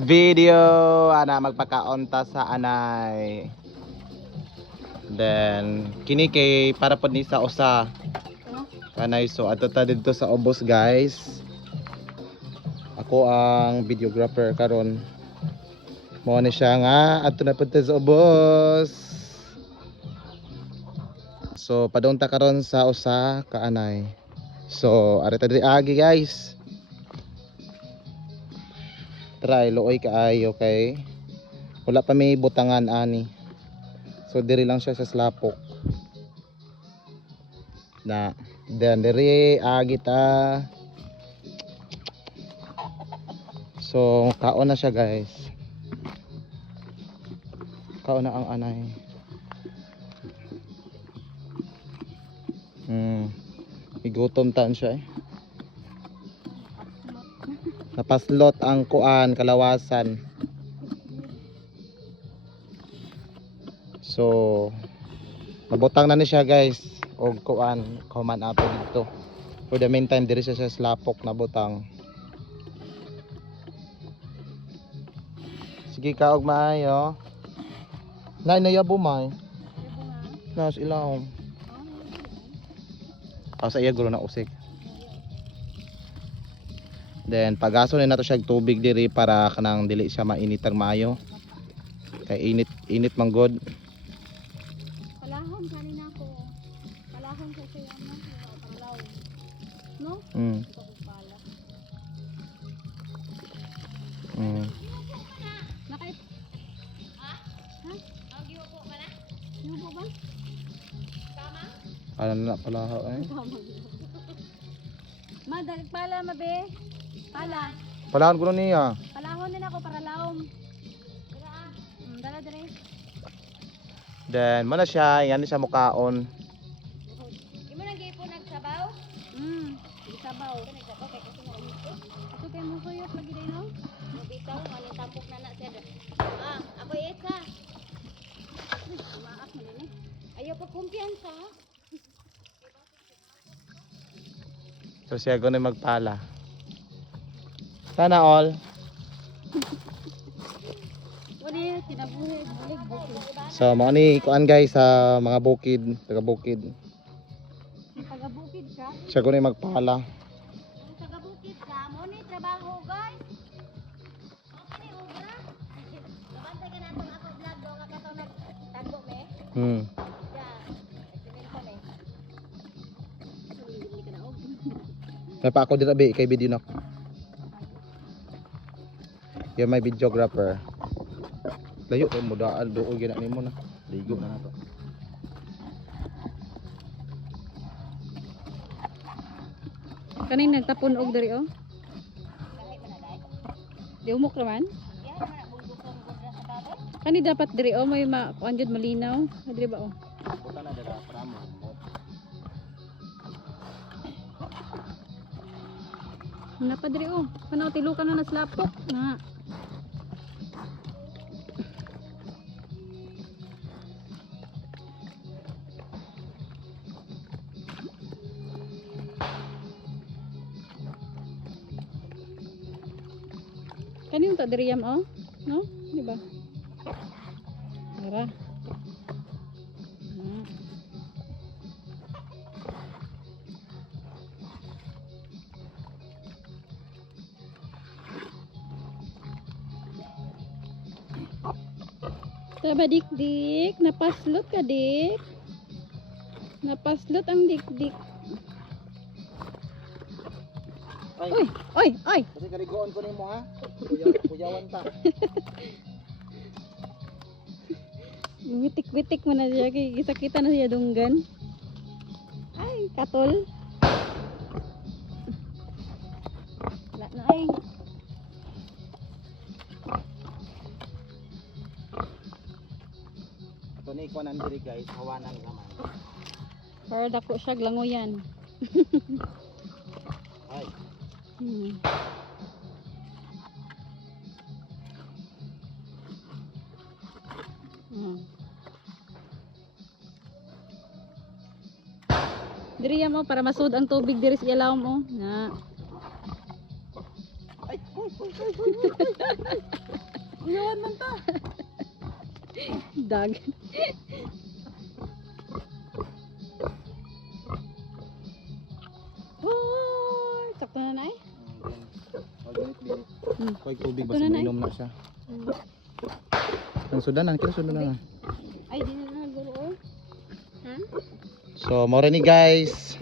Video ana magpakaonta sa anay. Then kini kay para pod ni sa usa. Kanay so ato ta didto sa ubos guys. Ako ang videographer karon. Mo ni siya nga ato na pud sa ubos. So padung ta karon sa usa ka anay. So ari ta diri agi guys. Try looy kaayo kay wala pa may butangan ani. So diri lang siya sa slapok. Na then diri agi ta. So kaon na siya guys. Kaon na ang anay. Igutom taan siya eh. Napaslot ang kuan kalawasan. So nabutang na ni siya guys og kuan kuman ato dito. For the meantime diri siya sa slapok na butang. Sige ka og maayo. Nay nayabo may. Nas ilawom. Sa iya gulo na usik. Then pagaso na nato siya tubig diri para kanang dili siya mainitang maayo. Kay init man god. Palahon kanina ko. Palahon ko siya no. Panglaw. No? Ito ko pala. Nakait. Ha? Ang giupo ka na? Giupo ba? Tama? Ano na pala eh. Madalit pala mabe. Pala. Palahon ko niya. Palahon din ako para laom. Dala dire. Then mana siya, yan siya mukaon. Imo nang gipo nagsabaw? Nagsabaw. Nagsabaw kay kasi na umito. Ato kay mo suyot lagi day no? Mo bitaw ani tampok na na siya. Ako isa. Maak mo din eh. Ayo pa kumpiyansa. So siya gano'y magpala. Sana all. Wala tinabuhi bulig bukid. So mga ni kuan guys sa mga bukid, taga bukid. Taga bukid ka? Siya gano'y magpala. Taga bukid ka, mo ni trabaho guys. Okay ni obra. Kabantay ka nato ako vlog do nga kato nagtagbo me. Ya. Excelente me. Hindi ka na og. May pa ako dito be kay video na. You're my videographer. Layo kay mo daan do gyud nimo na. Ligo na nato. Kaning nagtapon og diri oh. Di umok naman. Kani dapat diri oh may kuan jud malinaw. Diri ba oh. Buta na dira para mo. Napa diri oh. Kanaw tilukan na naslapok na. Kanin to diri yam oh. No? Di ba? Tara. Taba dik-dik, napaslot ka dik. Napaslot ang dik-dik. Oy, oy, oy. Kasi kaligoon ko nimo ha. Kuyawan ta. Witik-witik mo na siya kay kita na siya dunggan. Ay, katol. Wala na ay. Ito ni kuan diri guys, hawanan naman. Para dako siya langoyan. Ay. Diri mo para masud ang tubig diri sa ilaw mo. Na. Ay, uy. Iyawan man ta. Dag. Oh, sakto na na eh. Kay tubig Ito basta na, Nay. minom na siya. Ang sudanan, kaya sudanan. Ay, di na na guro. Ha? So, mora ni guys.